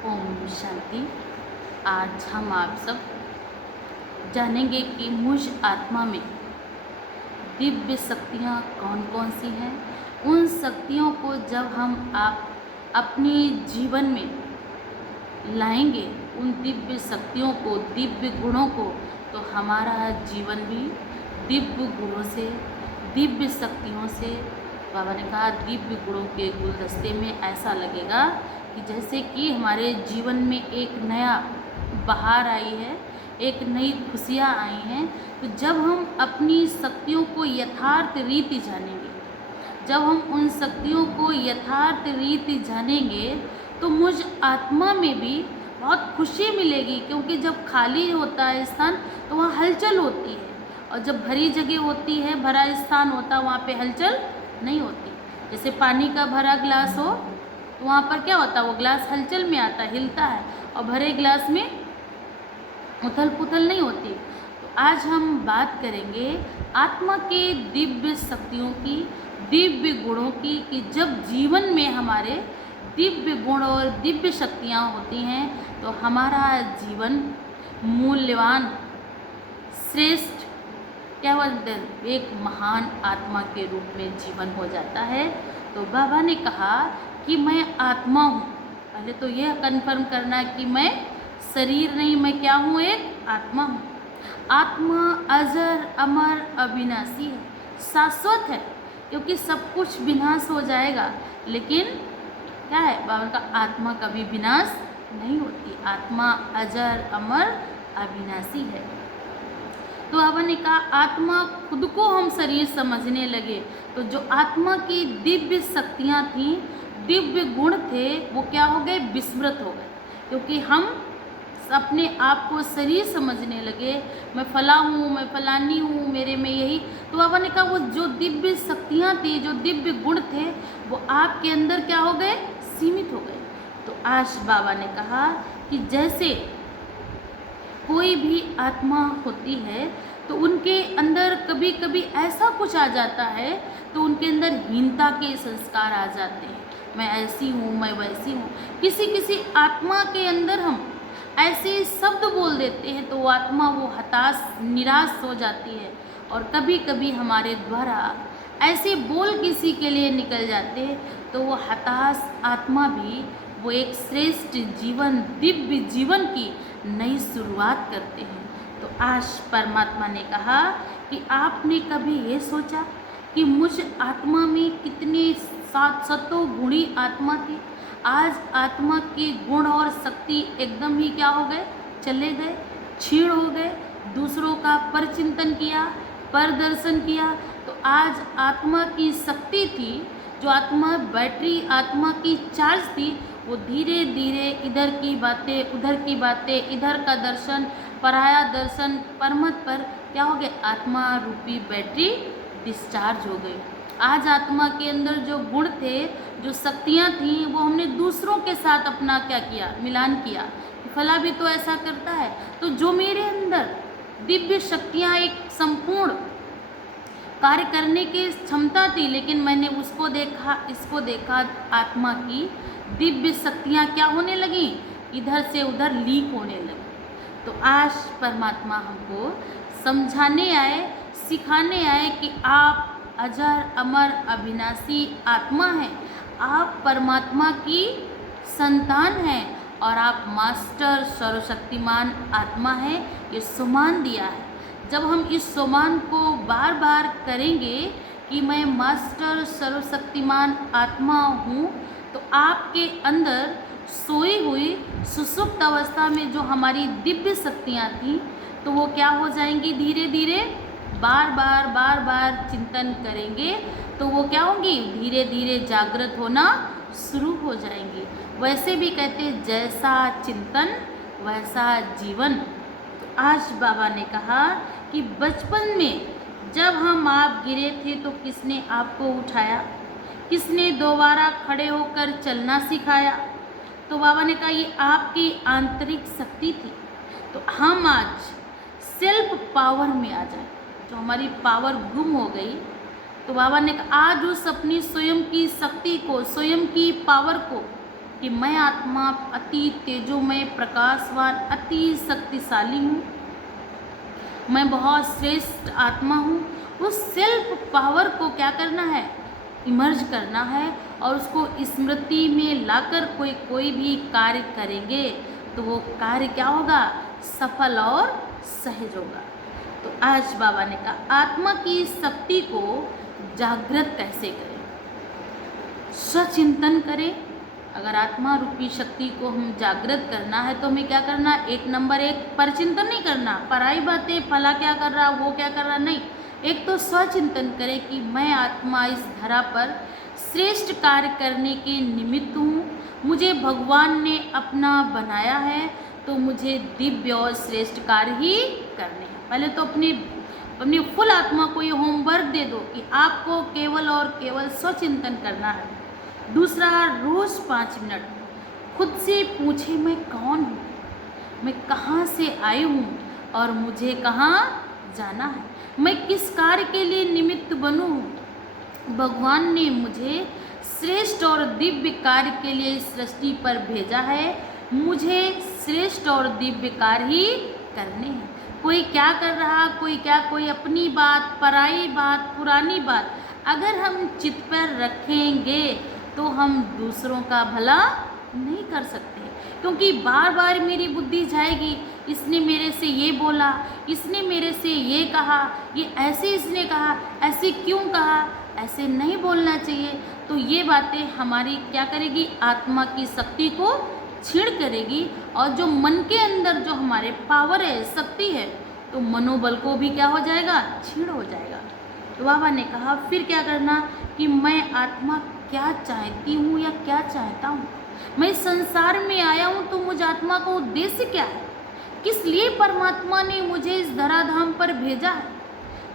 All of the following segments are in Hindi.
ओम शांति। आज हम आप सब जानेंगे कि मुझ आत्मा में दिव्य शक्तियाँ कौन कौन सी हैं। उन शक्तियों को जब हम आप अपने जीवन में लाएंगे, उन दिव्य शक्तियों को, दिव्य गुणों को, तो हमारा जीवन भी दिव्य गुणों से, दिव्य शक्तियों से, बाबा ने कहा दिव्य गुणों के गुलदस्ते में ऐसा लगेगा कि जैसे कि हमारे जीवन में एक नया बहार आई है, एक नई खुशियाँ आई हैं। तो जब हम अपनी शक्तियों को यथार्थ रीति जानेंगे, जब हम उन शक्तियों को यथार्थ रीति जानेंगे, तो मुझ आत्मा में भी बहुत खुशी मिलेगी, क्योंकि जब खाली होता है स्थान तो वहाँ हलचल होती है, और जब भरी जगह होती है, भरा स्थान होता है, वहाँ पे हलचल नहीं होती। जैसे पानी का भरा ग्लास हो तो वहाँ पर क्या होता है, वो ग्लास हलचल में आता है, हिलता है, और भरे ग्लास में उथल पुथल नहीं होती। तो आज हम बात करेंगे आत्मा के दिव्य शक्तियों की, दिव्य गुणों की, कि जब जीवन में हमारे दिव्य गुण और दिव्य शक्तियाँ होती हैं तो हमारा जीवन मूल्यवान, श्रेष्ठ, क्या बोलते हैं, एक महान आत्मा के रूप में जीवन हो जाता है। तो बाबा ने कहा कि मैं आत्मा हूँ। पहले तो यह कन्फर्म करना है कि मैं शरीर नहीं, मैं क्या हूँ, एक आत्मा हूँ। आत्मा अजर अमर अविनाशी है, शाश्वत है, क्योंकि सब कुछ विनाश हो जाएगा, लेकिन क्या है, बाबा का आत्मा कभी विनाश नहीं होती। आत्मा अजर अमर अविनाशी है। तो बाबा ने कहा आत्मा खुद को हम शरीर समझने लगे तो जो आत्मा की दिव्य शक्तियाँ थीं, दिव्य गुण थे, वो क्या हो गए, विस्मृत हो गए, क्योंकि हम अपने आप को शरीर समझने लगे। मैं फला हूँ, मैं फलानी हूँ, मेरे में यही। तो बाबा ने कहा वो जो दिव्य शक्तियाँ थी, जो दिव्य गुण थे, वो आपके अंदर क्या हो गए, सीमित हो गए। तो आज बाबा ने कहा कि जैसे कोई भी आत्मा होती है तो उनके अंदर कभी कभी ऐसा कुछ आ जाता है, तो उनके अंदर हीनता के संस्कार आ जाते हैं। मैं ऐसी हूँ, मैं वैसी हूँ। किसी आत्मा के अंदर हम ऐसे शब्द बोल देते हैं तो वो आत्मा वो हताश, निराश हो जाती है। और कभी कभी हमारे द्वारा ऐसे बोल किसी के लिए निकल जाते हैं तो वो हताश आत्मा भी वो एक श्रेष्ठ जीवन, दिव्य जीवन की नई शुरुआत करते हैं। तो आज परमात्मा ने कहा कि आपने कभी ये सोचा कि मुझ आत्मा में कितने सतों गुणी आत्मा थी। आज आत्मा के गुण और शक्ति एकदम ही क्या हो गए, चले गए, क्षीण हो गए। दूसरों का परचिंतन किया, परदर्शन किया, तो आज आत्मा की शक्ति थी, जो आत्मा बैटरी, आत्मा की चार्ज थी, वो धीरे धीरे इधर की बातें, उधर की बातें, इधर का दर्शन, पराया दर्शन, परमत पर क्या हो गया, आत्मा रूपी बैटरी डिस्चार्ज हो गई। आज आत्मा के अंदर जो गुण थे, जो शक्तियाँ थीं, वो हमने दूसरों के साथ अपना क्या किया, मिलान किया। फला भी तो ऐसा करता है। तो जो मेरे अंदर दिव्य शक्तियाँ एक संपूर्ण कार्य करने की क्षमता थी, लेकिन मैंने उसको देखा, इसको देखा, आत्मा की दिव्य शक्तियाँ क्या होने लगी, इधर से उधर लीक होने लगी। तो आज परमात्मा हमको समझाने आए, सिखाने आए कि आप अजर अमर अविनाशी आत्मा हैं, आप परमात्मा की संतान हैं, और आप मास्टर सर्वशक्तिमान आत्मा हैं। ये सुमान दिया है। जब हम इस सुमान को बार बार करेंगे कि मैं मास्टर सर्वशक्तिमान आत्मा हूँ, तो आपके अंदर सोई हुई सुसुप्त अवस्था में जो हमारी दिव्य शक्तियाँ थीं, तो वो क्या हो जाएंगी, धीरे धीरे बार बार चिंतन करेंगे तो वो क्या होंगी, धीरे धीरे जागृत होना शुरू हो जाएंगी। वैसे भी कहते हैं जैसा चिंतन वैसा जीवन। तो आज बाबा ने कहा कि बचपन में जब हम आप गिरे थे तो किसने आपको उठाया, किसने दोबारा खड़े होकर चलना सिखाया। तो बाबा ने कहा ये आपकी आंतरिक शक्ति थी। तो हम आज सेल्फ पावर में आ जाए, जो हमारी पावर गुम हो गई। तो बाबा ने कहा आज उस अपनी स्वयं की शक्ति को, स्वयं की पावर को कि मैं आत्मा अति तेजोमय, प्रकाशवान, अति शक्तिशाली हूँ, मैं बहुत श्रेष्ठ आत्मा हूँ। उस सेल्फ पावर को क्या करना है, इमर्ज करना है, और उसको स्मृति में लाकर कोई भी कार्य करेंगे तो वो कार्य क्या होगा, सफल और सहज होगा। तो आज बाबा ने कहा आत्मा की शक्ति को जागृत कैसे करें, स्वचिंतन करें। अगर आत्मा रूपी शक्ति को हम जागृत करना है तो हमें क्या करना, एक नंबर एक परचिंतन नहीं करना, पराई बातें फला क्या कर रहा वो क्या कर रहा, नहीं। एक तो स्वचिंतन करें कि मैं आत्मा इस धरा पर श्रेष्ठ कार्य करने के निमित्त हूँ, मुझे भगवान ने अपना बनाया है तो मुझे दिव्य और श्रेष्ठ कार्य ही करने हैं। पहले तो अपनी फुल आत्मा को ये होमवर्क दे दो कि आपको केवल और केवल स्वचिंतन करना है। दूसरा, रोज़ 5 मिनट खुद से पूछे मैं कौन हूँ, मैं कहाँ से आई हूँ और मुझे कहाँ जाना है, मैं किस कार्य के लिए निमित्त बनूँ। भगवान ने मुझे श्रेष्ठ और दिव्य कार्य के लिए इस सृष्टि पर भेजा है, मुझे श्रेष्ठ और दिव्य कार्य ही करने हैं। कोई क्या कर रहा, कोई क्या, कोई अपनी बात, पराई बात, पुरानी बात अगर हम चित्त पर रखेंगे तो हम दूसरों का भला नहीं कर सकते, क्योंकि बार बार मेरी बुद्धि जाएगी, इसने मेरे से ये बोला, इसने मेरे से ये कहा, ये ऐसे इसने कहा, ऐसे क्यों कहा, ऐसे नहीं बोलना चाहिए। तो ये बातें हमारी क्या करेगी, आत्मा की शक्ति को छीण करेगी, और जो मन के अंदर जो हमारे पावर है, शक्ति है, तो मनोबल को भी क्या हो जाएगा, छीण हो जाएगा। तो बाबा ने कहा फिर क्या करना कि मैं आत्मा क्या चाहती हूँ या क्या चाहता हूँ, मैं संसार में आया हूँ तो मुझ आत्मा का उद्देश्य क्या है, किस लिए परमात्मा ने मुझे इस धराधाम पर भेजा है।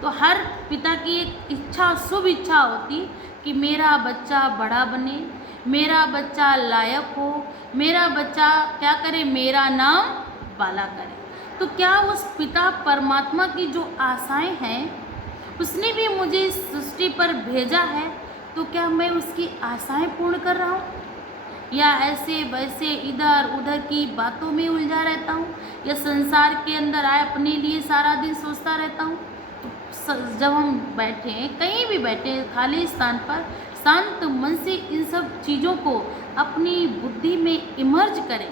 तो हर पिता की एक इच्छा, शुभ इच्छा होती कि मेरा बच्चा बड़ा बने, मेरा बच्चा लायक हो, मेरा बच्चा क्या करे, मेरा नाम बाला करे। तो क्या उस पिता परमात्मा की जो आशाएं हैं, उसने भी मुझे इस सृष्टि पर भेजा है, तो क्या मैं उसकी आशाएं पूर्ण कर रहा हूँ, या ऐसे वैसे इधर उधर की बातों में उलझा रहता हूँ, या संसार के अंदर आए अपने लिए सारा दिन सोचता रहता हूँ। तो जब हम बैठे, कहीं भी बैठे खाली स्थान पर, शांत मन से इन सब चीज़ों को अपनी बुद्धि में इमर्ज करें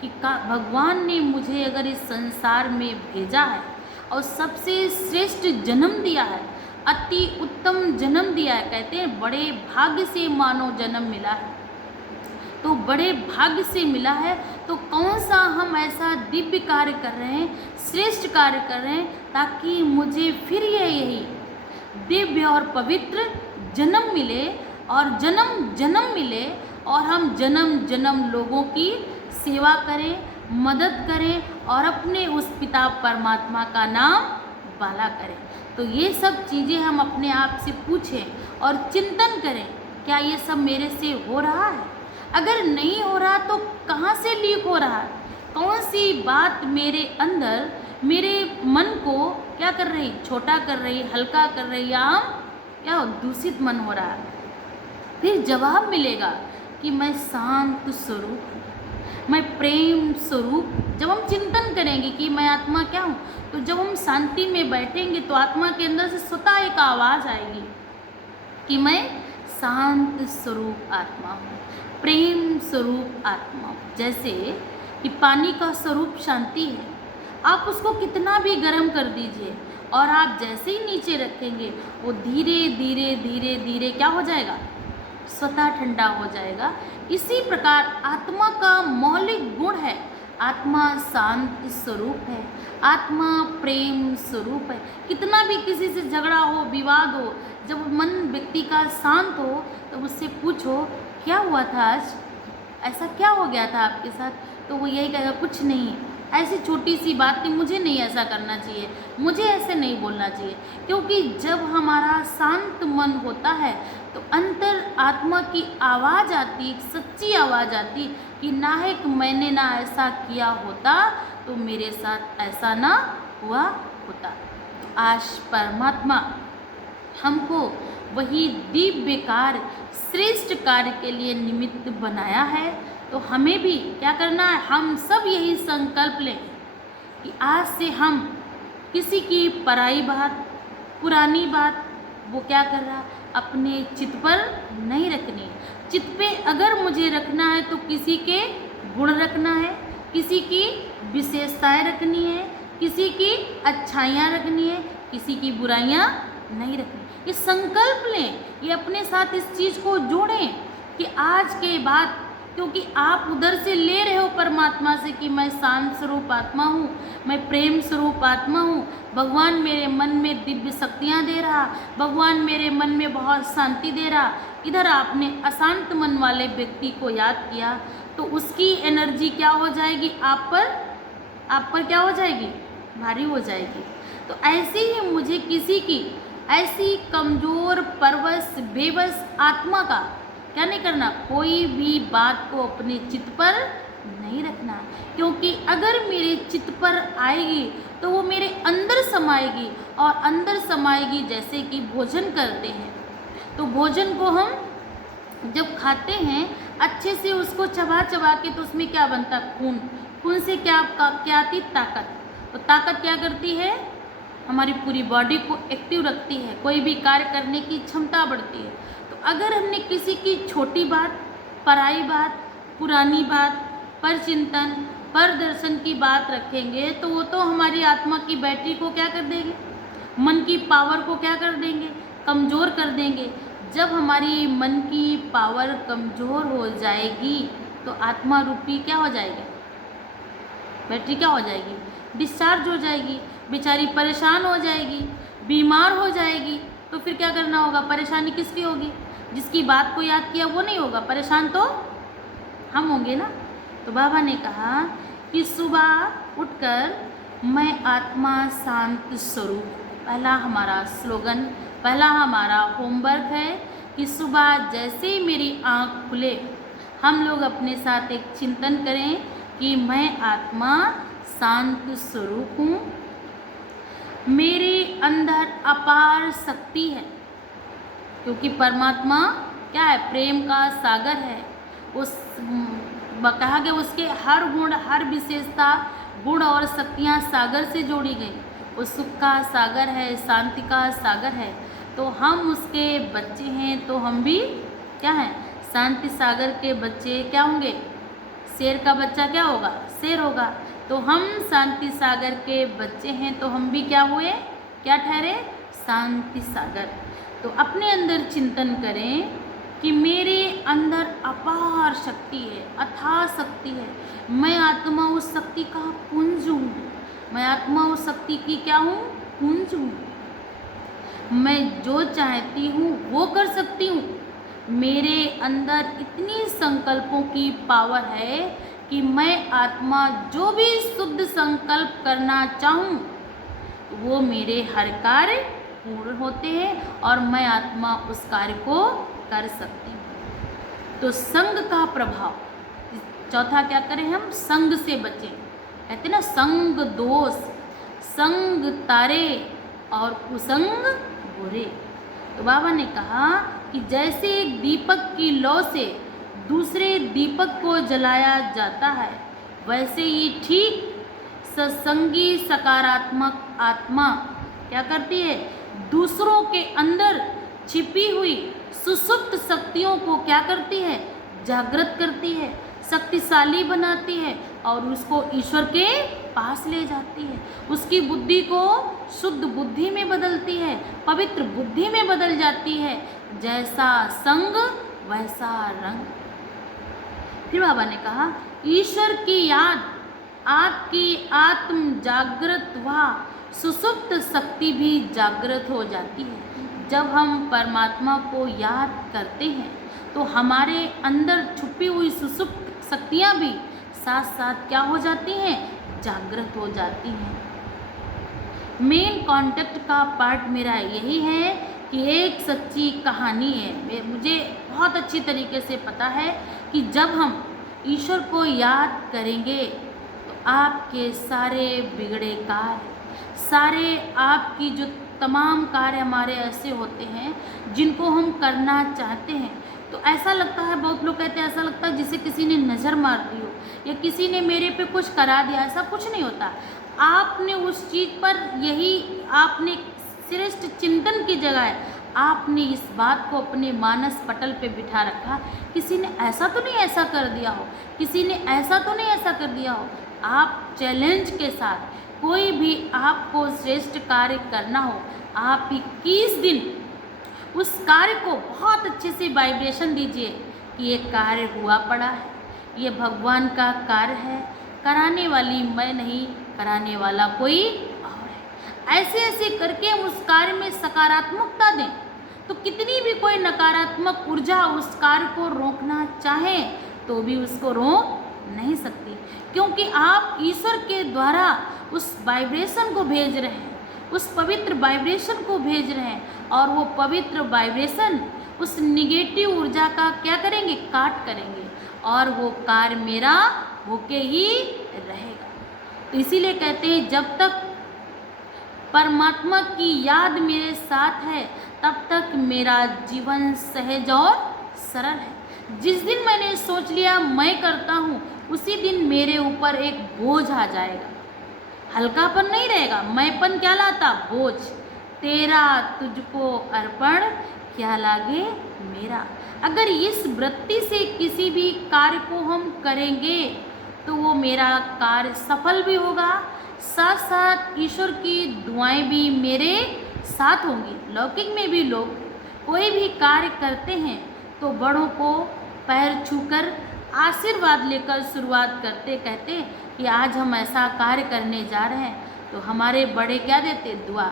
कि भगवान ने मुझे अगर इस संसार में भेजा है और सबसे श्रेष्ठ जन्म दिया है, अति उत्तम जन्म दिया है, कहते हैं बड़े भाग्य से मानव जन्म मिला है, तो बड़े भाग्य से मिला है, तो कौन सा हम ऐसा दिव्य कार्य कर रहे हैं, श्रेष्ठ कार्य कर रहे हैं, ताकि मुझे फिर यही दिव्य और पवित्र जन्म मिले, और जन्म जन्म मिले, और हम जन्म जन्म लोगों की सेवा करें, मदद करें, और अपने उस पिता परमात्मा का नाम बाला करें। तो ये सब चीज़ें हम अपने आप से पूछें और चिंतन करें, क्या ये सब मेरे से हो रहा है? अगर नहीं हो रहा तो कहाँ से लीक हो रहा है, कौन सी बात मेरे अंदर, मेरे मन को क्या कर रही, छोटा कर रही, हल्का कर रही, या क्या दूषित मन हो रहा है। फिर जवाब मिलेगा कि मैं शांत स्वरूप हूँ, मैं प्रेम स्वरूप। जब हम चिंतन करेंगे कि मैं आत्मा क्या हूँ, तो जब हम शांति में बैठेंगे तो आत्मा के अंदर से स्वतः एक आवाज़ आएगी कि मैं शांत स्वरूप आत्मा हूँ, प्रेम स्वरूप आत्मा हूँ। जैसे कि पानी का स्वरूप शांति है, आप उसको कितना भी गर्म कर दीजिए और आप जैसे ही नीचे रखेंगे वो धीरे धीरे धीरे धीरे क्या हो जाएगा, स्वतः ठंडा हो जाएगा। इसी प्रकार आत्मा का मौलिक गुण है, आत्मा शांत स्वरूप है, आत्मा प्रेम स्वरूप है। कितना भी किसी से झगड़ा हो, विवाद हो, जब मन व्यक्ति का शांत हो तो उससे पूछो क्या हुआ था आज, ऐसा क्या हो गया था आपके साथ, तो वो यही कहेगा कुछ नहीं, ऐसी छोटी सी बात थी, मुझे नहीं ऐसा करना चाहिए, मुझे ऐसे नहीं बोलना चाहिए। क्योंकि जब हमारा शांत मन होता है तो अंतर आत्मा की आवाज़ आती, एक सच्ची आवाज़ आती कि नाहक मैंने ना ऐसा किया होता तो मेरे साथ ऐसा ना हुआ होता। तो आज परमात्मा हमको वही दिव्य कार्य, श्रेष्ठ कार्य के लिए निमित्त बनाया है, तो हमें भी क्या करना है, हम सब यही संकल्प लें कि आज से हम किसी की पराई बात, पुरानी बात, वो क्या कर रहा, अपने चित्त पर नहीं रखनी है। चित्त पे अगर मुझे रखना है तो किसी के गुण रखना है, किसी की विशेषताएं रखनी है, किसी की अच्छाइयाँ रखनी है, किसी की बुराइयाँ नहीं रखनी। ये संकल्प लें, ये अपने साथ इस चीज़ को जोड़ें कि आज के बाद, क्योंकि आप उधर से ले रहे हो परमात्मा से कि मैं शांत स्वरूप आत्मा हूँ, मैं प्रेम स्वरूप आत्मा हूँ, भगवान मेरे मन में दिव्य शक्तियाँ दे रहा, भगवान मेरे मन में बहुत शांति दे रहा। इधर आपने अशांत मन वाले व्यक्ति को याद किया तो उसकी एनर्जी क्या हो जाएगी, आप पर क्या हो जाएगी, भारी हो जाएगी। तो ऐसे ही मुझे किसी की ऐसी कमज़ोर, परवश, बेबस आत्मा का क्या नहीं करना, कोई भी बात को अपने चित्त पर नहीं रखना, क्योंकि अगर मेरे चित्त पर आएगी तो वो मेरे अंदर समाएगी, और अंदर समाएगी जैसे कि भोजन करते हैं तो भोजन को हम जब खाते हैं अच्छे से उसको चबा चबा के तो उसमें क्या बनता है, खून। खून से क्या आती, ताकत। तो ताकत क्या करती है, हमारी पूरी बॉडी को एक्टिव रखती है, कोई भी कार्य करने की क्षमता बढ़ती है। तो अगर हमने किसी की छोटी बात, पराई बात, पुरानी बात, पर चिंतन, पर दर्शन की बात रखेंगे तो वो तो हमारी आत्मा की बैटरी को क्या कर देंगे, मन की पावर को क्या कर देंगे, कमज़ोर कर देंगे। जब हमारी मन की पावर कमज़ोर हो जाएगी तो आत्मा रूपी क्या हो जाएगा, बैटरी क्या हो जाएगी, डिस्चार्ज हो जाएगी, बेचारी परेशान हो जाएगी, बीमार हो जाएगी। तो फिर क्या करना होगा, परेशानी किसकी होगी, जिसकी बात को याद किया वो नहीं होगा, परेशान तो हम होंगे ना। तो बाबा ने कहा कि सुबह उठकर मैं आत्मा शांत स्वरूप, पहला हमारा स्लोगन, पहला हमारा होमवर्क है कि सुबह जैसे ही मेरी आँख खुले हम लोग अपने साथ एक चिंतन करें कि मैं आत्मा शांत स्वरूप हूँ, मेरे अंदर अपार शक्ति है, क्योंकि परमात्मा क्या है, प्रेम का सागर है। उस कहा गया उसके हर गुण, हर विशेषता, गुण और शक्तियाँ सागर से जोड़ी गई। वो सुख का सागर है, शांति का सागर है। तो हम उसके बच्चे हैं, तो हम भी क्या हैं, शांति सागर के बच्चे क्या होंगे, शेर का बच्चा क्या होगा, शेर होगा। तो हम शांति सागर के बच्चे हैं, तो हम भी क्या हुए, क्या ठहरे, शांति सागर। तो अपने अंदर चिंतन करें कि मेरे अंदर अपार शक्ति है, अथाह शक्ति है, मैं आत्मा उस शक्ति का पुंज हूँ, मैं आत्मा उस शक्ति की क्या हूँ, पुंज हूँ। मैं जो चाहती हूँ वो कर सकती हूँ। मेरे अंदर इतनी संकल्पों की पावर है कि मैं आत्मा जो भी शुद्ध संकल्प करना चाहूँ वो मेरे हर कार्य पूर्ण होते हैं और मैं आत्मा उस कार्य को कर सकती हूँ। तो संग का प्रभाव, चौथा क्या करें, हम संग से बचें। कहते ना, संग दोष, संग तारे और कुसंग बुरे। तो बाबा ने कहा कि जैसे एक दीपक की लौ से दूसरे दीपक को जलाया जाता है, वैसे ही ठीक सत्संगी सकारात्मक आत्मा क्या करती है, दूसरों के अंदर छिपी हुई सुसुप्त शक्तियों को क्या करती है, जागृत करती है, शक्तिशाली बनाती है और उसको ईश्वर के पास ले जाती है। उसकी बुद्धि को शुद्ध बुद्धि में बदलती है, पवित्र बुद्धि में बदल जाती है। जैसा संग वैसा रंग। फिर बाबा ने कहा, ईश्वर की याद आपकी आत्म जागृत व सुसुप्त शक्ति भी जागृत हो जाती है। जब हम परमात्मा को याद करते हैं तो हमारे अंदर छुपी हुई सुसुप्त शक्तियाँ भी साथ साथ क्या हो जाती हैं, जागृत हो जाती हैं। मेन कॉन्टेक्ट का पार्ट मेरा यही है कि एक सच्ची कहानी है। मुझे बहुत अच्छी तरीके से पता है कि जब हम ईश्वर को याद करेंगे तो आपके सारे बिगड़े कार्य, सारे आपकी जो तमाम कार्य हमारे ऐसे होते हैं जिनको हम करना चाहते हैं, तो ऐसा लगता है, बहुत लोग कहते हैं ऐसा लगता है जैसे किसी ने नज़र मार दी हो या किसी ने मेरे पे कुछ करा दिया। ऐसा कुछ नहीं होता। आपने उस चीज़ पर यही आपने श्रेष्ठ चिंतन की जगह है, आपने इस बात को अपने मानस पटल पे बिठा रखा। किसी ने ऐसा तो नहीं ऐसा कर दिया हो, किसी ने ऐसा तो नहीं ऐसा कर दिया हो। आप चैलेंज के साथ कोई भी आपको श्रेष्ठ कार्य करना हो, आप 21 दिन उस कार्य को बहुत अच्छे से वाइब्रेशन दीजिए कि ये कार्य हुआ पड़ा है, ये भगवान का कार्य है, कराने वाली मैं नहीं, कराने वाला कोई और है। ऐसे ऐसे करके हम उस कार्य में सकारात्मकता दें, तो कितनी भी कोई नकारात्मक ऊर्जा उस कार्य को रोकना चाहे तो भी उसको रोक नहीं सकती, क्योंकि आप ईश्वर के द्वारा उस वाइब्रेशन को भेज रहे हैं, उस पवित्र वाइब्रेशन को भेज रहे हैं, और वो पवित्र वाइब्रेशन उस निगेटिव ऊर्जा का क्या करेंगे, काट करेंगे, और वो कार्य मेरा होके ही रहेगा। तो इसीलिए कहते हैं जब तक परमात्मा की याद मेरे साथ है तब तक मेरा जीवन सहज और सरल है। जिस दिन मैंने सोच लिया मैं करता हूँ, उसी दिन मेरे ऊपर एक बोझ आ जाएगा, हल्कापन नहीं रहेगा। मैंपन क्या लाता, बोझ। तेरा तुझको अर्पण क्या लागे मेरा। अगर इस वृत्ति से किसी भी कार्य को हम करेंगे तो वो मेरा कार्य सफल भी होगा, साथ साथ ईश्वर की दुआएं भी मेरे साथ होंगी। लौकिक में भी लोग कोई भी कार्य करते हैं तो बड़ों को पैर छूकर आशीर्वाद लेकर शुरुआत करते, कहते कि आज हम ऐसा कार्य करने जा रहे हैं, तो हमारे बड़े क्या देते, दुआ।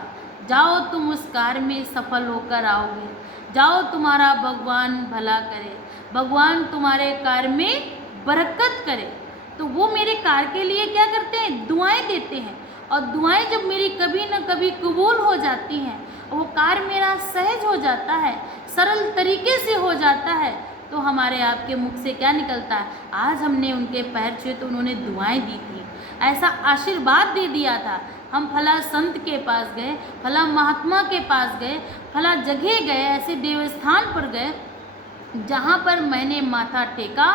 जाओ तुम उस कार्य में सफल होकर आओगे, जाओ तुम्हारा भगवान भला करे, भगवान तुम्हारे कार्य में बरकत करे। तो वो मेरे कार्य के लिए क्या करते हैं, दुआएं देते हैं, और दुआएं जब मेरी कभी न कभी कबूल हो जाती हैं, वो कार्य मेरा सहज हो जाता है, सरल तरीके से हो जाता है, तो हमारे आपके मुख से क्या निकलता है, आज हमने उनके पैर छुए तो उन्होंने दुआएं दी थी, ऐसा आशीर्वाद दे दिया था। हम फला संत के पास गए, फला महात्मा के पास गए, फला जगह गए, ऐसे देवस्थान पर गए जहाँ पर मैंने माथा टेका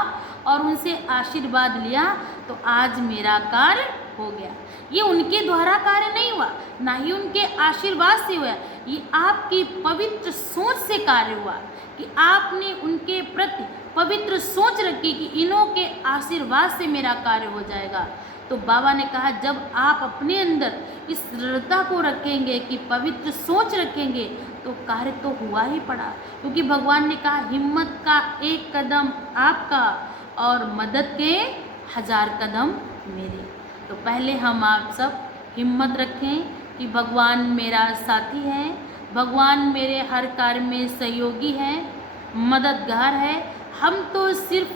और उनसे आशीर्वाद लिया, तो आज मेरा कार्य हो गया। ये उनके द्वारा कार्य नहीं हुआ, ना ही उनके आशीर्वाद से हुआ, ये आपकी पवित्र सोच से कार्य हुआ कि आपने उनके प्रति पवित्र सोच रखी कि इन्हों के आशीर्वाद से मेरा कार्य हो जाएगा। तो बाबा ने कहा जब आप अपने अंदर इस दृढ़ता को रखेंगे कि पवित्र सोच रखेंगे तो कार्य तो हुआ ही पड़ा, क्योंकि भगवान ने कहा हिम्मत का एक कदम आपका और मदद के 1000 कदम मेरे। तो पहले हम आप सब हिम्मत रखें कि भगवान मेरा साथी है, भगवान मेरे हर कार्य में सहयोगी है, मददगार है। हम तो सिर्फ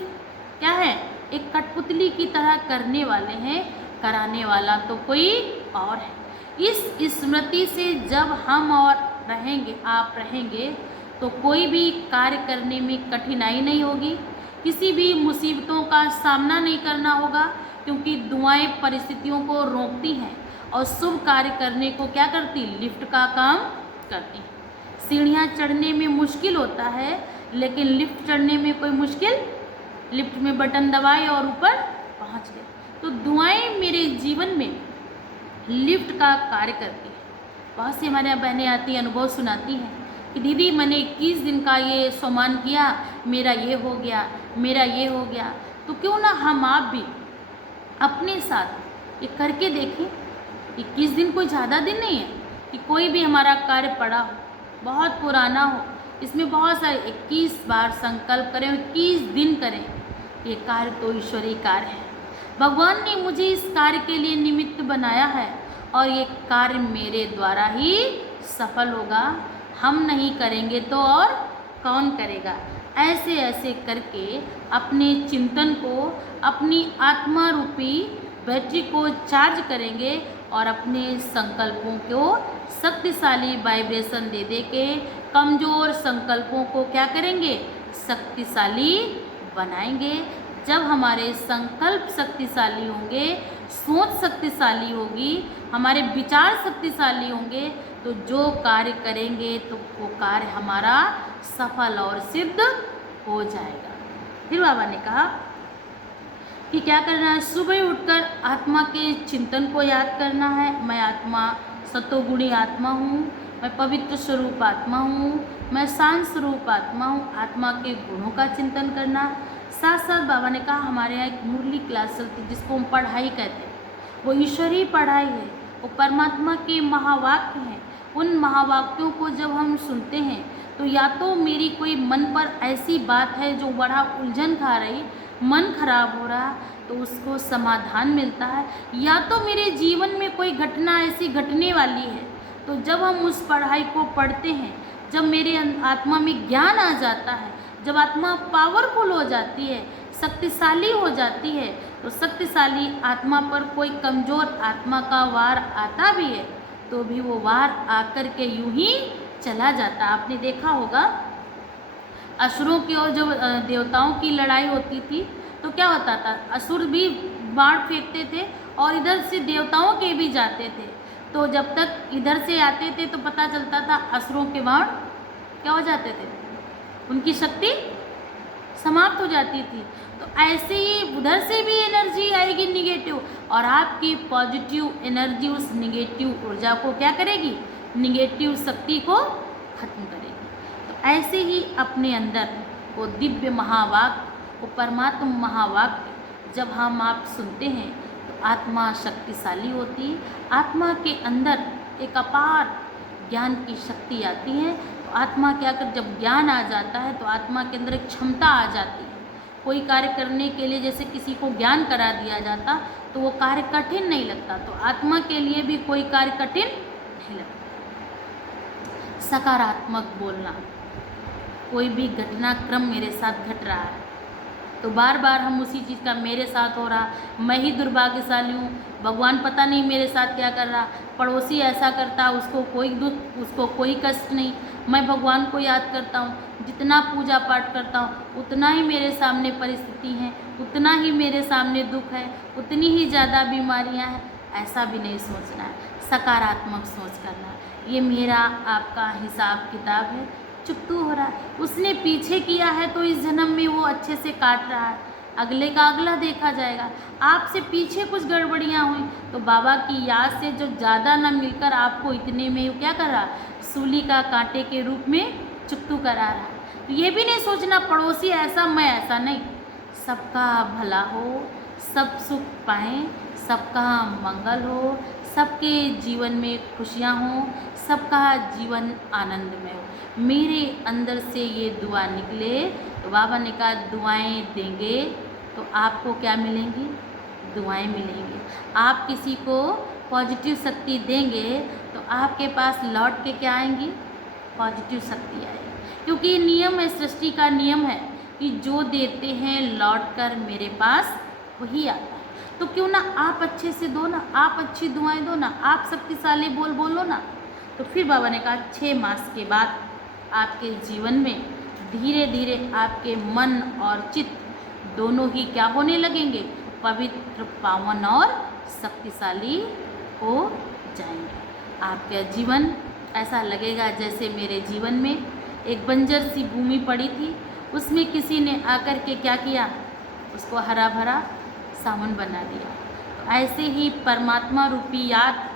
क्या है, एक कठपुतली की तरह करने वाले हैं, कराने वाला तो कोई और है। इस स्मृति से जब हम और रहेंगे, आप रहेंगे, तो कोई भी कार्य करने में कठिनाई नहीं होगी, किसी भी मुसीबतों का सामना नहीं करना होगा, क्योंकि दुआएं परिस्थितियों को रोकती हैं और शुभ कार्य करने को क्या करती, लिफ्ट का काम करती। सीढ़ियाँ चढ़ने में मुश्किल होता है, लेकिन लिफ्ट चढ़ने में कोई मुश्किल, लिफ्ट में बटन दबाए और ऊपर पहुंच गए। तो दुआएं मेरे जीवन में लिफ्ट का कार्य करती है। बहुत सी हमारे यहाँ बहनें आती हैं, अनुभव सुनाती हैं कि दीदी मैंने 21 दिन का ये सोमान किया, मेरा ये हो गया, मेरा ये हो गया। तो क्यों ना हम आप भी अपने साथ ये करके देखें। 21 दिन कोई ज़्यादा दिन नहीं है कि कोई भी हमारा कार्य पड़ा हो, बहुत पुराना हो, इसमें बहुत सारे 21 बार संकल्प करें, 21 दिन करें। ये कार्य तो ईश्वरीय कार्य है, भगवान ने मुझे इस कार्य के लिए निमित्त बनाया है और ये कार्य मेरे द्वारा ही सफल होगा। हम नहीं करेंगे तो और कौन करेगा। ऐसे ऐसे करके अपने चिंतन को, अपनी आत्मा रूपी बैटरी को चार्ज करेंगे और अपने संकल्पों को शक्तिशाली वाइब्रेशन दे दे के कमज़ोर संकल्पों को क्या करेंगे, शक्तिशाली बनाएंगे। जब हमारे संकल्प शक्तिशाली होंगे, सोच शक्तिशाली होगी, हमारे विचार शक्तिशाली होंगे, तो जो कार्य करेंगे तो वो कार्य हमारा सफल और सिद्ध हो जाएगा। फिर बाबा ने कहा कि क्या करना है, सुबह उठकर आत्मा के चिंतन को याद करना है। मैं आत्मा सतोगुणी आत्मा हूँ, मैं पवित्र स्वरूप आत्मा हूँ, मैं शांत स्वरूप आत्मा हूँ। आत्मा के गुणों का चिंतन करना। साथ साथ बाबा ने कहा हमारे यहाँ एक मुरली क्लास चलती जिसको हम पढ़ाई कहते हैं, वो ईश्वरीय पढ़ाई है, वो परमात्मा के महावाक्य हैं। उन महावाक्यों को जब हम सुनते हैं तो या तो मेरी कोई मन पर ऐसी बात है जो बड़ा उलझन खा रही, मन खराब हो रहा, तो उसको समाधान मिलता है, या तो मेरे जीवन में कोई घटना ऐसी घटने वाली है। तो जब हम उस पढ़ाई को पढ़ते हैं, जब मेरे आत्मा में ज्ञान आ जाता है, जब आत्मा पावरफुल हो जाती है, शक्तिशाली हो जाती है, तो शक्तिशाली आत्मा पर कोई कमज़ोर आत्मा का वार आता भी है तो भी वो वार आकर के यूं ही चला जाता। आपने देखा होगा असुरों की और जब देवताओं की लड़ाई होती थी तो क्या होता था, असुर भी बाण फेंकते थे और इधर से देवताओं के भी जाते थे। तो जब तक इधर से आते थे तो पता चलता था असुरों के बाण क्या हो जाते थे, उनकी शक्ति समाप्त हो जाती थी। तो ऐसे ही उधर से भी एनर्जी आएगी निगेटिव, और आपकी पॉजिटिव एनर्जी उस निगेटिव ऊर्जा को क्या करेगी, निगेटिव शक्ति को खत्म करेगी। तो ऐसे ही अपने अंदर वो दिव्य महावाक्य, वो परमात्मा महावाक्य जब हम आप सुनते हैं तो आत्मा शक्तिशाली होती है। आत्मा के अंदर एक अपार ज्ञान की शक्ति आती है। तो आत्मा क्या कर, जब ज्ञान आ जाता है तो आत्मा के अंदर एक क्षमता आ जाती है। कोई कार्य करने के लिए जैसे किसी को ज्ञान करा दिया जाता तो वो कार्य कठिन नहीं लगता, तो आत्मा के लिए भी कोई कार्य कठिन नहीं लगता। सकारात्मक बोलना, कोई भी घटनाक्रम मेरे साथ घट रहा है तो बार बार हम उसी चीज़ का मेरे साथ हो रहा, मैं ही दुर्भाग्यशाली हूँ, भगवान पता नहीं मेरे साथ क्या कर रहा, पड़ोसी ऐसा करता, उसको कोई दुख, उसको कोई कष्ट नहीं, मैं भगवान को याद करता हूँ, जितना पूजा पाठ करता हूँ उतना ही मेरे सामने परिस्थिति है, उतना ही मेरे सामने दुख है, उतनी ही ज़्यादा बीमारियाँ हैं। ऐसा भी नहीं सोचना है, सकारात्मक सोच करना है। ये मेरा आपका हिसाब किताब है, चुकतू हो रहा है, उसने पीछे किया है तो इस जन्म में वो अच्छे से काट रहा है, अगले का अगला देखा जाएगा। आपसे पीछे कुछ गड़बड़ियाँ हुई तो बाबा की याद से जो ज़्यादा न मिलकर आपको इतने में वो क्या कर रहा, सूली का कांटे के रूप में चुकतू करा रहा है। तो ये भी नहीं सोचना पड़ोसी ऐसा मैं ऐसा, नहीं, सबका भला हो, सब सुख पाएँ, सबका मंगल हो, सबके जीवन में खुशियाँ हों, सबका जीवन आनंदमय हो। मेरे अंदर से ये दुआ निकले तो बाबा ने कहा दुआएं देंगे तो आपको क्या मिलेंगी, दुआएं मिलेंगी। आप किसी को पॉजिटिव शक्ति देंगे तो आपके पास लौट के क्या आएंगी, पॉजिटिव शक्ति आएगी। क्योंकि ये नियम है, सृष्टि का नियम है कि जो देते हैं लौट कर मेरे पास वही आता है। तो क्यों ना आप अच्छे से दो ना, आप अच्छी दुआएं दो ना, आप शक्तिशाली बोलो ना। तो फिर बाबा ने कहा 6 मास के बाद आपके जीवन में धीरे धीरे आपके मन और चित्त दोनों ही क्या होने लगेंगे, पवित्र, पावन और शक्तिशाली हो जाएंगे। आपका जीवन ऐसा लगेगा जैसे मेरे जीवन में एक बंजर सी भूमि पड़ी थी, उसमें किसी ने आकर के क्या किया, उसको हरा भरा सावन बना दिया। तो ऐसे ही परमात्मा रूपी याद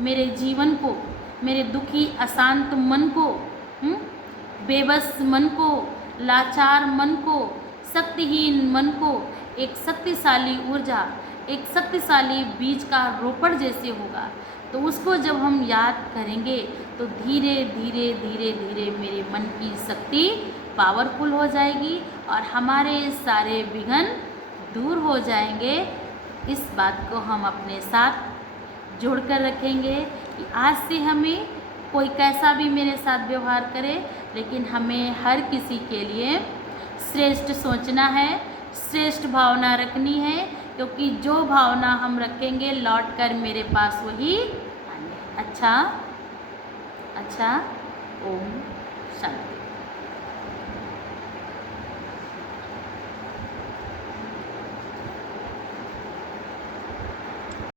मेरे जीवन को, मेरे दुखी अशांत मन को, बेबस मन को, लाचार मन को, शक्तिहीन मन को एक शक्तिशाली ऊर्जा, एक शक्तिशाली बीज का रोपण जैसे होगा। तो उसको जब हम याद करेंगे तो धीरे धीरे धीरे धीरे मेरे मन की शक्ति पावरफुल हो जाएगी और हमारे सारे विघ्न दूर हो जाएंगे। इस बात को हम अपने साथ जोड़कर रखेंगे कि आज से हमें कोई कैसा भी मेरे साथ व्यवहार करे, लेकिन हमें हर किसी के लिए श्रेष्ठ सोचना है, श्रेष्ठ भावना रखनी है, क्योंकि जो भावना हम रखेंगे लौट कर मेरे पास वही आएंगे। अच्छा, ओम शांति।